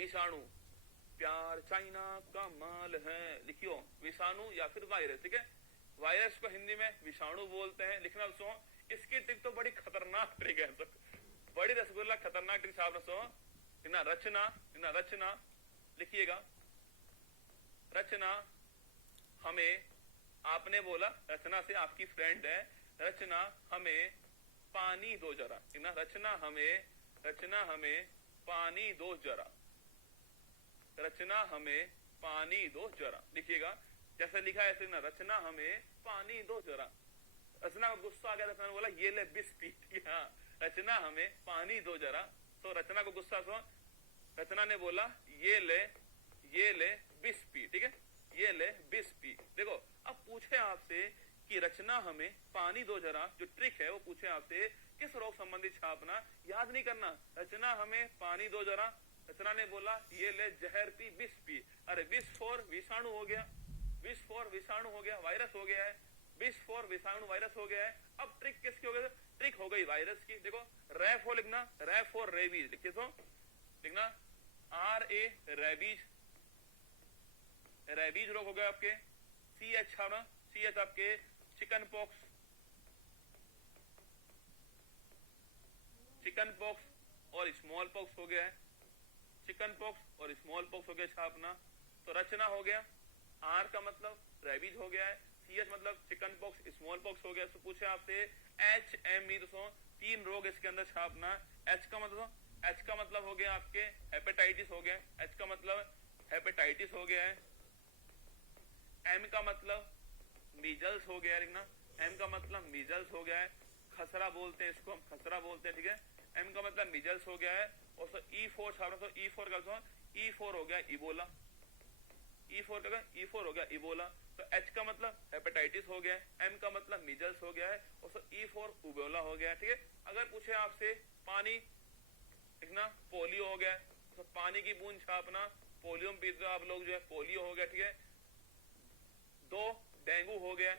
विषाणु, प्यार चाइना का माल है, लिखियो विषाणु या फिर वायरस, ठीक है। वायरस को हिंदी में विषाणु बोलते हैं, लिखना सो। इसकी ट्रिक तो बड़ी खतरनाक ट्रिक है, बड़ी रसगुल्ला खतरनाक ट्रिक साहब सो। रचना, रचना लिखिएगा, रचना हमें, आपने बोला रचना से आपकी फ्रेंड है, रचना हमें पानी दो जरा, रचना हमें पानी दो जरा, रचना हमें पानी दो जरा, लिखिएगा जैसे लिखा है ऐसे ना, रचना हमें पानी दो जरा। रचना को गुस्सा आ गया, रचना ने बोला ये ले बिस पी, हाँ, रचना हमें पानी दो जरा। तो रचना को गुस्सा, सो रचना ने बोला ये ले बिस पी, ठीक है, ये ले बिस पी। देखो अब पूछे आपसे कि रचना हमें पानी दो जरा, जो ट्रिक है वो पूछे आपसे किस रोग संबंधी छापना, याद नहीं करना, रचना हमें पानी दो जरा, रचना ने बोला ये ले जहर पी, बिस पी। अरे बिस फॉर विषाणु हो गया, विष फॉर विषाणु हो गया, वायरस हो गया है, विष फॉर विषाणु वायरस हो गया है। अब ट्रिक किसकी हो गई? ट्रिक हो गई वायरस की। देखो रे फॉर लिखना, रे फॉर रेबीज, लिखिए तो लिखना RA रेबीज, रेबीज रोग हो गया आपके। CH ना, CH आपके चिकन पॉक्स, चिकन पॉक्स और स्मॉल पॉक्स हो गया है, चिकन पॉक्स और स्मॉल पॉक्स हो गया छापना। तो रचना हो गया, R का मतलब रेबीज हो गया है, CH मतलब चिकन पॉक्स, स्मॉल पॉक्स हो गया। तो पूछे आपसे HME, दोस्तों तीन रोग इसके अंदर छापना। H का मतलब हो गया आपके हेपेटाइटिस हो गया, H का मतलब हेपेटाइटिस हो गया है। M का मतलब मीजल्स हो गया, लिखना M का मतलब मीजल्स हो गया है, खसरा बोलते हैं इसको, हम खसरा बोलते हैं, ठीक है। M का मतलब मीजल्स हो गया है। और E4 छापना, तो E4 का E4 हो गया इबोला, E4 का E4 हो गया इबोला। तो H का मतलब हेपेटाइटिस हो गया है, M का मतलब मीजल्स हो गया है, और E4 उबोला हो गया है, ठीक है। अगर पूछे आपसे पानी, लिखना पोलियो हो गया, तो पानी की बूंद छापना, पोलियो में पीते हो आप लोग जो है, पोलियो हो गया, ठीक है। 2 डेंगू हो गया,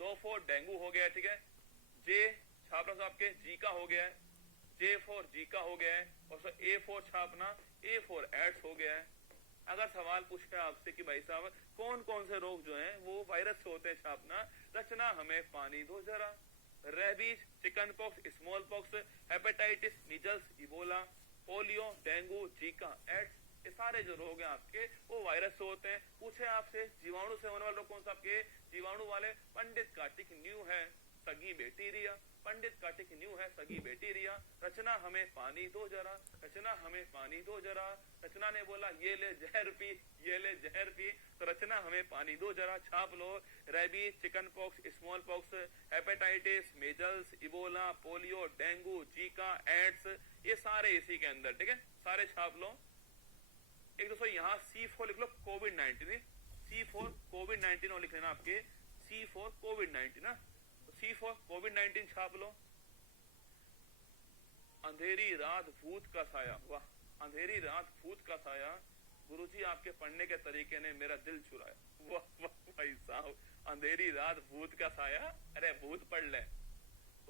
2 4 डेंगू हो गया, ठीक है। J छापना तो आपके जीका हो गया है, J4 जीका हो गया है। और A4 छापना, A4 एड्स हो गया है। अगर सवाल पूछे आपसे कि भाई साहब कौन कौन से रोग जो हैं वो वायरस से होते हैं छापना, रचना हमें पानी दो जरा, rabies, chicken pox, small pox, hepatitis, measles, Ebola, polio, dengue, Zika, AIDS, ये सारे जो रोग हैं आपके वो वायरस से होते हैं। पूछे आपसे जीवाणु से होने वाले रोग कौन सा, आपके जीवाणु वाले पंडित कार्तिक न्यू है, सगी बैक्टीरिया, पंडित कार्तिक न्यू है, सगी बैक्टीरिया। रचना हमें पानी दो जरा, रचना हमें पानी दो जरा। रचना ने बोला ये ले जहर पी, ये ले जहर पी। तो रचना हमें पानी दो जरा, छाप लो। Rabies, chicken pox, small pox, hepatitis, measles, Ebola, polio, dengue, Zika, AIDS, ये सारे इसी के अंदर, ठीक है, सारे छाप लो। एक दोस्तों यहाँ C4 लिख लो, कोविड-19, C4 कोविड-19 और लिख लेना आपके C4 कोविड-19 ना, C4 कोविड-19 छाप लो। अंधेरी रात भूत का साया, वाह, अंधेरी रात भूत का साया, गुरुजी आपके पढ़ने के तरीके ने मेरा दिल चुराया, वाह वाह भाई साहब, अंधेरी रात भूत का साया, अरे भूत पढ़ ले।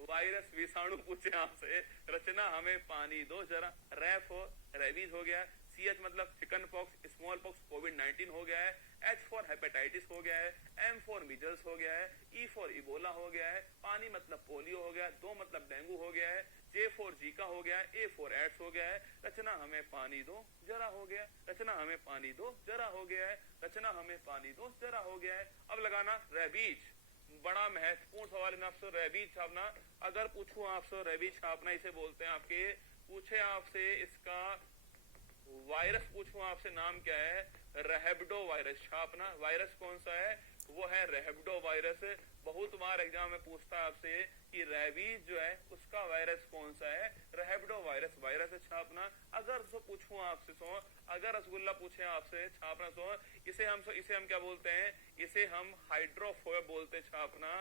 वायरस विषाणु पूछे आपसे, रचना हमें पानी दो जरा, रेबीज हो गया, CH मतलब चिकन पॉक्स, स्मॉल पॉक्स, कोविड-19 हो गया है, H फॉर हेपेटाइटिस हो गया है, M फॉर मीजल्स हो गया है, E फॉर इबोला हो गया है, पानी मतलब पोलियो हो गया है, 2 मतलब डेंगू हो गया है, J फॉर जीका हो गया है, A फॉर एड्स हो गया है। रचना हमें पानी दो जरा हो गया, रचना हमें पानी दो जरा हो गया है, रचना हमें पानी दो जरा हो गया है। अब लगाना रेबीज, बड़ा महत्वपूर्ण सवाल है आपसे, रेबीज छापना। अगर पूछूं आपसे रेबीज छापना इसे बोलते हैं आपके, पूछे आपसे इसका वायरस, पूछूं आपसे नाम क्या है, रेहब्डो वायरस छापना। वायरस कौन सा है, वो है रेहब्डो वायरस। बहुत बार एग्जाम में पूछता है आपसे कि रेबीज जो है उसका वायरस कौन सा है, रेहब्डो वायरस, वायरस छापना। अगर तो पूछूं आपसे सो, अगर रसगुल्ला पूछे आपसे छापना सो, इसे हम क्या बोलते हैं, इसे हम हाइड्रोफोबिक बोलते हैं छापना।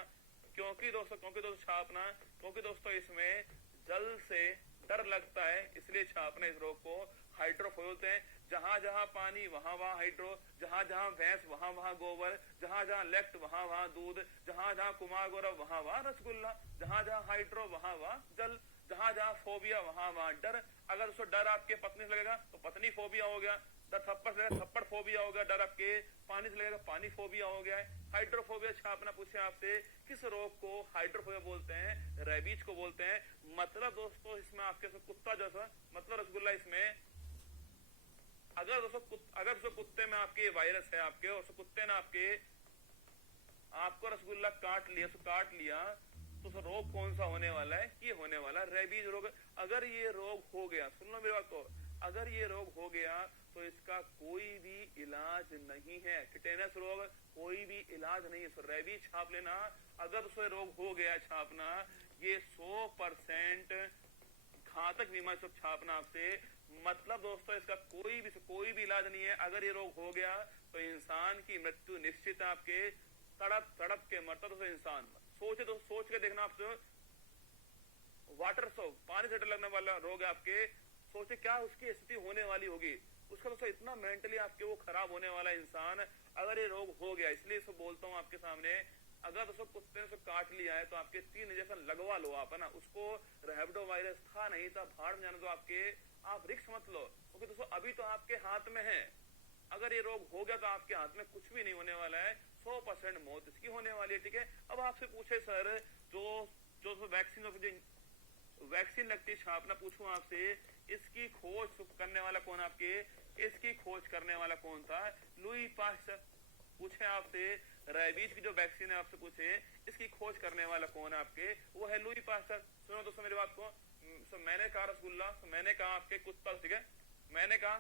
क्योंकि दोस्तों छापना, क्योंकि दोस्तों इसमें जल से डर लगता है, इसलिए छापना इस रोग को हाइड्रोफोबिक बोलते हैं। जहां जहां पानी वहां वहां हाइड्रो, जहां जहां भैंस वहां वहां गोबर, जहां जहां लेफ्ट वहां वहां दूध, जहां जहां कुमार गौरव वहां वहां रसगुल्ला, जहां जहां हाइड्रो वहां वहां जल, जहां जहां फोबिया वहां वहां डर। अगर उसको डर आपके पत्नी से लगेगा तो पत्नी फोबिया हो गया, डर थप्पड़ से लगेगा थप्पड़ फोबिया हो गया, डर आपके पानी से लगेगा पानी फोबिया हो गया है। हाइड्रोफोबिया छापना पूछे आपसे, किस रोग को हाइड्रोफोबिया बोलते हैं? रेबीज को बोलते हैं। मतलब दोस्तों इसमें आपके कुत्ता जैसा मतलब रसगुल्ला, इसमें अगर दोस्तों कुत्ते में आपके वायरस है आपके, और कुत्ते ने आपको रसगुल्ला काट लिया तो रोग कौन सा होने वाला है? ये होने वाला रेबीज रोग। अगर ये रोग हो गया, सुन लो मेरी बात को, अगर ये रोग हो गया तो इसका कोई भी इलाज नहीं है। टिटेनस रोग कोई भी इलाज नहीं है, तो रेबीज छाप लेना। अगर उसे रोग हो गया छापना, ये 100% घातक बीमारी सब छापना आपसे। मतलब दोस्तों इसका कोई भी इलाज नहीं है। अगर ये रोग हो गया तो इंसान की मृत्यु निश्चित है आपके, तड़प तड़प के मरता तो इंसान। सोच के देखना आपसे, पानी से डर लगने वाला रोग है आपके, सोचे क्या उसकी स्थिति होने वाली होगी, उसका दोस्तों इतना मेंटली आपके वो खराब होने वाला इंसान अगर ये रोग हो गया। इसलिए इसको बोलता हूं आपके सामने, अगर दोस्तों कुत्ते ने काट लिया है तो आपके 3 इंजेक्शन लगवा लो आप, है ना। उसको रैबिडो वायरस था नहीं था, भाड़ में जाने दो आपके, आप रिस्क मत लो, क्योंकि दोस्तों अभी तो आपके हाथ में है। अगर ये रोग हो गया तो आपके हाथ में कुछ भी नहीं होने वाला है, 100% मौत इसकी होने वाली है, ठीक है। अब आपसे पूछे सर जो वैक्सीन लगती है छापना, पूछूं आपसे इसकी खोज करने वाला कौन आपके, इसकी खोज करने वाला कौन था? Louis Pasteur. पूछे आपसे रेबीज की जो वैक्सीन है आपसे पूछे इसकी खोज करने वाला कौन है आपके, वो है लुई पास्चर। सुनो दोस्तों मेरी बात को, मैंने कहा रसगुल्ला, मैंने कहा आपके कुत्ता, ठीक है, मैंने कहा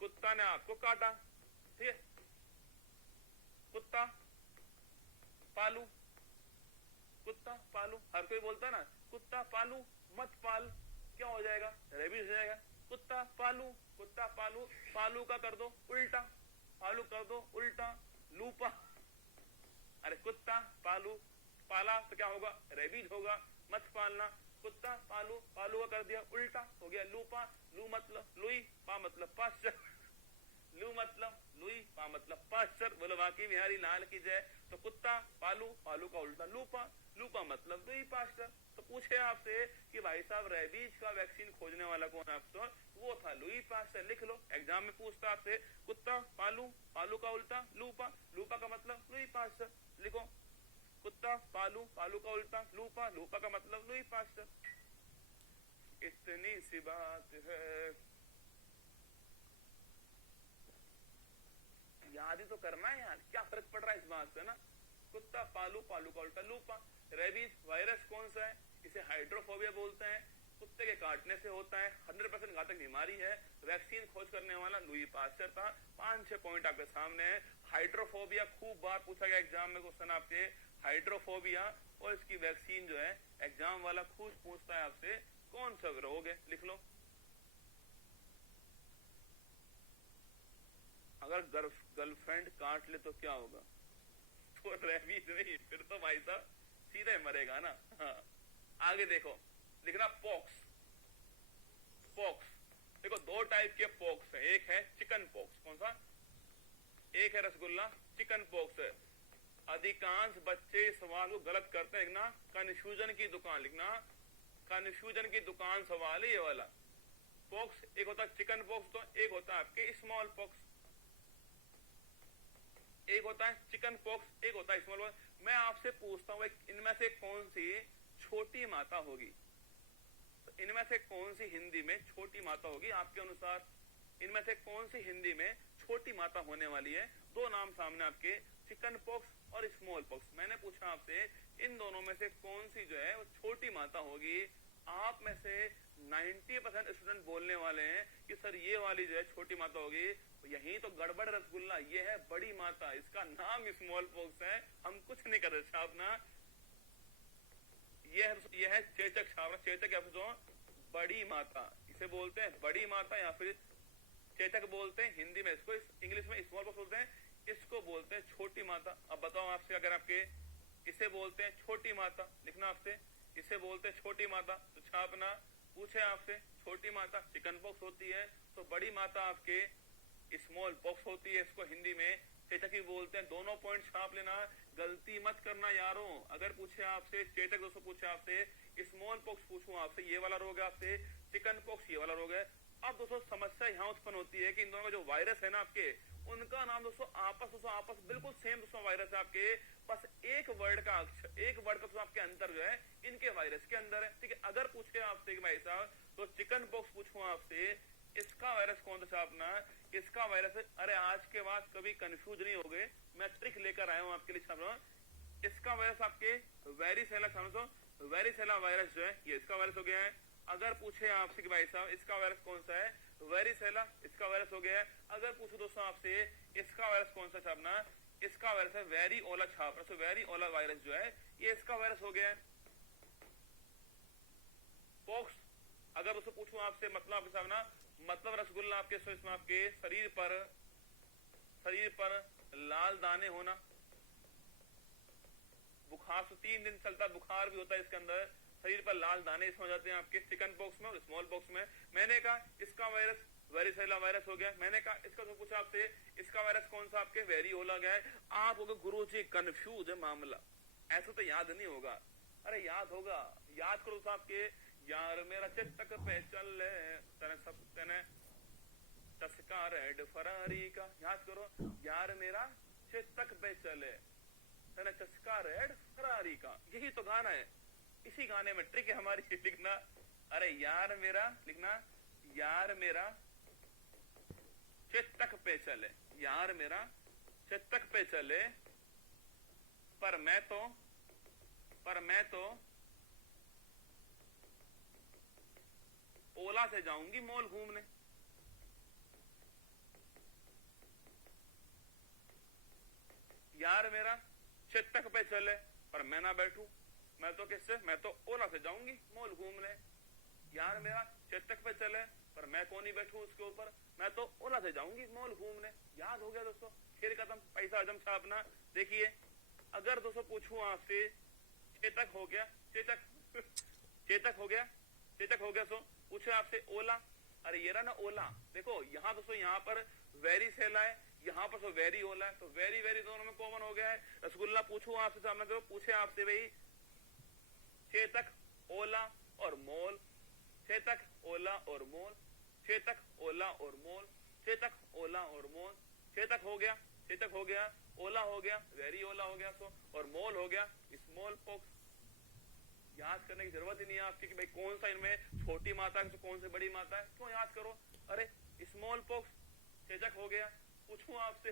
कुत्ता ने आपको काटा, ठीक है, कुत्ता पालू, कुत्ता पालू, हर कोई बोलता है ना कुत्ता पालू मत पाल, क्या हो जाएगा? रेबीज हो जाएगा। कुत्ता पालू, पालू का कर दो उल्टा, पालू कर दो उल्टा, लूपा। अरे कुत्ता पालू पाला तो क्या होगा? रेबीज होगा। मत पालना, कुत्ता पालू, पालू का कर दिया उल्टा, हो गया लूपा। लू मतलब लुई, पा मतलब पास्चर, लू मतलब लुई, पा मतलब पास्चर। बोलो बाकी बिहारी लाल की जय। तो कुत्ता पालू, पालू का उल्टा लूपा, लूपा मतलब लुई पास्चर। तो पूछे आपसे कि भाई साहब रेबीज का वैक्सीन खोजने वाला कौन है आपको, वो था लुई पास्चर। लिख लो, एग्जाम में पूछता आपसे कुत्ता पालू, पालू का उल्टा लूपा, लूपा का मतलब लुई पास्चर। लिखो कुत्ता पालू, पालू का उल्टा लूपा, लूपा का मतलब लुई पास्चर। इतनी सी बात है, याद ही तो करना है यार, क्या फर्क पड़ रहा है इस बात से ना। कुत्ता पालू, पालू का उल्टा लूपा। रेबीज वायरस कौन सा है? इसे हाइड्रोफोबिया बोलते हैं, कुत्ते के काटने से होता है, 100% घातक बीमारी है। वैक्सीन खोज करने वाला लुई पास्चर था। 5-6 पॉइंट आपके सामने है। हाइड्रोफोबिया खूब बार पूछा गया एग्जाम में क्वेश्चन आपके, हाइड्रोफोबिया, और इसकी वैक्सीन जो है एग्जाम वाला खूब पूछता है आपसे कौन सा रोग है। लिख लो, अगर गर्लफ्रेंड काट ले तो क्या होगा? तो रेबीज नहीं, फिर तो भाई साहब सीधे मरेगा ना। हाँ। आगे देखो, लिखना पॉक्स। पॉक्स देखो, 2 टाइप के पॉक्स है, एक है चिकन पॉक्स। कौन सा? एक है रसगुल्ला, चिकन पॉक्स है। अधिकांश बच्चे सवाल को गलत करते हैं। लिखना कन्फ्यूजन की दुकान, लिखना कन्फ्यूजन की दुकान सवाल है ये वाला। पॉक्स एक होता है चिकन पॉक्स, तो एक होता है आपके स्मॉल पॉक्स। एक होता है चिकन पॉक्स, एक होता है स्मॉल पॉक्स। मैं आपसे पूछता हूं इनमें से कौन सी छोटी माता होगी? तो इनमें से कौन सी हिंदी में छोटी माता होगी आपके अनुसार? इनमें से कौन सी हिंदी में छोटी माता होने वाली है? 2 नाम सामने आपके, चिकन पॉक्स और स्मॉल पॉक्स। मैंने पूछा आपसे इन दोनों में से कौन सी जो है वो छोटी माता होगी। आप में से 90% स्टूडेंट बोलने वाले हैं कि सर ये वाली जो है छोटी माता होगी। यही तो गड़बड़ रसगुल्ला, ये है बड़ी माता, इसका नाम स्मॉल पॉक्स है। हम कुछ नहीं कर रहे छापना, ये है चेचक छापना। चेचक या फिर जो बड़ी माता, इसे बोलते हैं बड़ी माता या फिर चेचक बोलते हैं हिंदी में। इसको इंग्लिश में स्मॉल पॉक्स बोलते हैं, इसको बोलते हैं छोटी माता। अब बताओ आपसे, अगर आपके इसे बोलते हैं छोटी माता, लिखना आपसे इसे बोलते हैं छोटी माता, तो छापना। पूछे आपसे छोटी माता चिकन पॉक्स होती है, तो बड़ी माता आपके स्मॉल पॉक्स होती है, इसको हिंदी में चेचक ही बोलते हैं। दोनों पॉइंट छाप लेना, गलती मत करना यारों। अगर पूछे आपसे चेचक, दोस्तों पूछे आपसे स्मॉल पॉक्स पूछूं आपसे, ये वाला रोग है आपसे, चिकन पॉक्स ये वाला रोग है। अब दोस्तों समस्या यहाँ उत्पन्न होती है कि इन दोनों का जो वायरस है ना आपके, उनका नाम दोस्तों आपस बिल्कुल सेम दोस्तों वायरस है आपके, बस एक वर्ड का दोस्तों आपके अंतर जो है इनके वायरस के अंदर है। ठीक है, अगर पूछे आपसे भाई साहब तो चिकन पॉक्स पूछूं आपसे, इसका वायरस कौन सा अपना, इसका वायरस है, अरे आज के बाद कभी कंफ्यूज नहीं हो गए, मैं ट्रिक लेकर आया हूं आपके लिए छाप रहा हूं। इसका वायरस आपके वेरिसेला समझो, वेरिसेला वायरस जो है ये इसका वायरस हो गया है। अगर पूछे आपसे कि भाई साहब इसका वायरस कौन सा है, वेरिसेला इसका वायरस हो गया है। अगर पूछो दोस्तों आपसे इसका वायरस कौन सा छापना, इसका वायरस है वेरिओला छापना, तो वेरिओला वायरस जो है ये इसका वायरस हो गया है। पॉक्स अगर दोस्तों पूछूं आपसे मतलब आपके सामने, मतलब रसगुल्ला आपके इसमें आपके शरीर पर लाल दाने होना, बुखार से 3 दिन चलता बुखार भी होता है इसके अंदर, शरीर पर लाल दाने इसमें हो जाते हैं आपके चिकन पॉक्स में और स्मॉल पॉक्स में। मैंने कहा इसका वायरस वेरिसेला वायरस हो गया। मैंने कहा इसका तो पूछा आपसे इसका वायरस कौन सा आपके वेरिओला गया है। आप होगा गुरुजी कंफ्यूज है मामला, ऐसा तो याद नहीं होगा, अरे याद होगा, याद करो आपके, यार मेरा चित्तक पे चल तने सब तने चस्का रेड फरारी का, याद करो, यार मेरा चित्तक पे चले तने चस्का रेड फरारी का, यही तो गाना है। इसी गाने में ट्रिक है हमारी लिखना, अरे यार मेरा लिखना, यार मेरा चित्तक पे चले, यार मेरा चित्तक पे चले, पर मैं तो ओला से जाऊंगी मॉल घूमने। यार मेरा चित्तक पे चले पर मैं ना बैठू, मैं तो किससे, मैं तो ओला से जाऊंगी मॉल घूमने। यार मेरा चित्तक पे चले पर मैं कौन ही बैठू उसके ऊपर, मैं तो ओला से जाऊंगी मॉल घूमने। याद हो गया दोस्तों, खेल खत्म, पैसा हजम छापना। देखिए अगर दोस्तों पूछूं आपसे चेतक हो गया, चेतक हो गया सो पूछे आपसे ओला, अरे ये रहा ना ओला, देखो यहाँ दोस्तों यहाँ पर वेरिसेला है, यहाँ पर तो वेरिओला है, तो वेरी दोनों में कॉमन हो गया है। रसगुल्ला पूछूं आपसे सामने, तो पूछे आपसे भाई चेतक ओला और मोल, चेतक ओला और मोल, चेतक ओला और मोल, चेतक ओला और मोल, चेतक हो गया, ओला हो गया, वेरिओला हो गया, सो और मोल हो गया स्मॉल पॉक्स। याद करने की जरूरत ही नहीं है आपकी कि भाई कौन सा इनमें छोटी मात्रा है तो कौन सी बड़ी मात्रा है, क्यों याद करो, अरे स्मॉल पॉक्स चेचक हो गया। पूछूं आपसे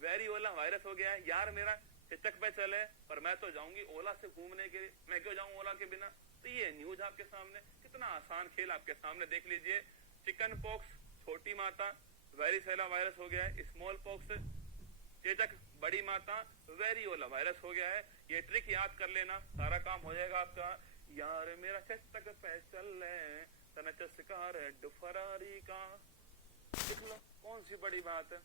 वेरिओला वायरस हो गया है, यार मेरा चेचक पे चले पर मैं तो जाऊंगी ओला से घूमने के लिए, मैं क्यों जाऊं ओला के बिना। तो ये न्यूज आपके सामने, कितना आसान खेल आपके सामने, देख लीजिए। चिकन पॉक्स छोटी मात्रा वेरिसेला वायरस हो गया है, स्मॉल पॉक्स चेचक बड़ी मात्रा वेरिओला वायरस हो गया है। ये ट्रिक याद कर लेना, सारा काम हो जाएगा आपका। यार मेरा चेचक पे चले तने चस्का रेड फरारी का, देख लो कौन सी बड़ी बात है।